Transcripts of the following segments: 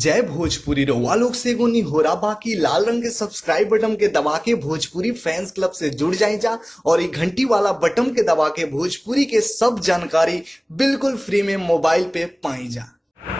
जय भोजपुरी रउआ लोग से एगो निहोरा बाकी लाल रंग के सब्सक्राइब बटन के दबा के भोजपुरी फैंस क्लब से जुड़ जाए जा और ये घंटी वाला बटन के दबा के भोजपुरी के सब जानकारी बिल्कुल फ्री में मोबाइल पे पाई जा।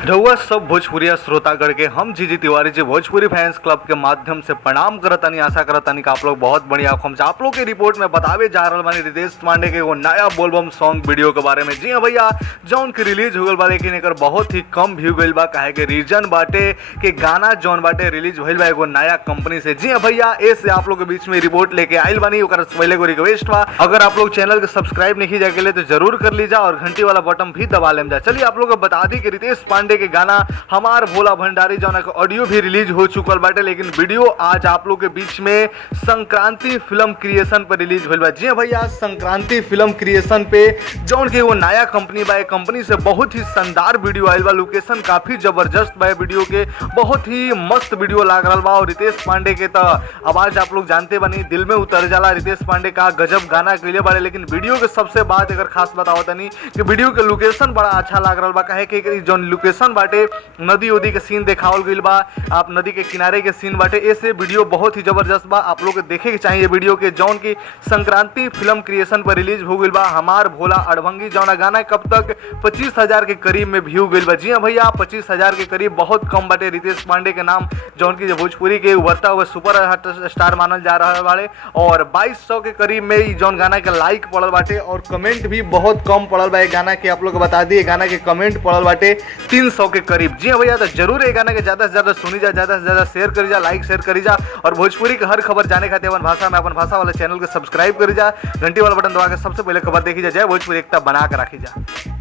रउआ सब भोजपुरिया श्रोतागण के हम जीजी तिवारी जी भोजपुरी फैंस क्लब के माध्यम से प्रणाम करतानी। आशा करतानी कि आप लोग बहुत बढ़िया हम आप लोग के रिपोर्ट में बतावे जा रहा बानी रितेश पांडे के वो नया बोलबम सॉन्ग वीडियो के बारे में। जी हाँ भैया, जौन की रिलीज हो गल बा लेकिन एक बहुत ही कम व्यू गईल बा। काहे के रीजन बाटे कि गाना जौन बाटे रिलीज भइल बा एगो नया कंपनी से। जी हाँ भैया, ऐसे आप लोग के बीच में रिपोर्ट लेके आइल बानी। ओकरा से पहले को रिक्वेस्ट बा, अगर आप लोग चैनल के सब्सक्राइब नहीं किया के लिए तो जरूर कर लीजा और घंटी वाला बटन भी दबा लेम जा। चलिए आप लोग को बता दी कि रितेश पांडे के गाना हमार भोला भंडारी जौन का ऑडियो भी रिलीज हो चुकल बाटे, लेकिन वीडियो आज आप लोग के बीच में संक्रांति फिल्म क्रिएशन पर रिलीज भइल बा। जी हाँ भैया, संक्रांति फिल्म क्रिएशन पे जौन के वो नया कंपनी बा, कंपनी से बहुत ही शानदार वीडियो आयल बा। लोकेशन काफी जबरदस्त बा, वीडियो के बहुत ही मस्त वीडियो लाग रहा बा। और रितेश पांडे के तो आवाज आप लोग जानते बनी, दिल में उतर जाला। रितेश पांडे का गजब गाना कइले बारे, लेकिन वीडियो के सबसे बात अगर खास बताओ तनी कि वीडियो के लोकेशन बड़ा अच्छा लाग रहा बा। काहे कि जौन लोकेशन बाटे नदी उदी के सीन देखावल गइल बा, आप नदी के किनारे के सीन बाटे। ऐसे वीडियो बहुत ही जबरदस्त बा, आप लोग देखे के चाहिए वीडियो के। जौन की संक्रांति फिल्म क्रिएशन पर रिलीज हो गइल बा हमार भोला अड़भंगी, जौन गाना कब तक 25,000 के करीब में व्यू गइल बा। जी हाँ भैया, 25,000 के करीब बहुत कम बाटे। रितेश पांडे के नाम जौन की भोजपुरी के उभरता हुआ सुपर स्टार मानल जा रहा वाले, और 2200 के करीब में जौन गाना के लाइक पड़ल बाटे और कमेंट भी बहुत कम पड़ल बा। गाना के आप लोग बता दिए, गाना के कमेंट पड़ल बाटे 300 के करीब। जी हाँ भैया, तो जरूर ये गाना के ज्यादा से ज्यादा सुनी जा, ज्यादा से ज्यादा शेयर करी जा, लाइक शेयर करी जा। और भोजपुरी की हर खबर जाने खातिर अपन भाषा में अपन भाषा वाले चैनल के सब्सक्राइब करी जा, घंटी वाला बटन दबा के सबसे पहले खबर देखी जा। जय भोजपुरी एकता बना के रखी जा।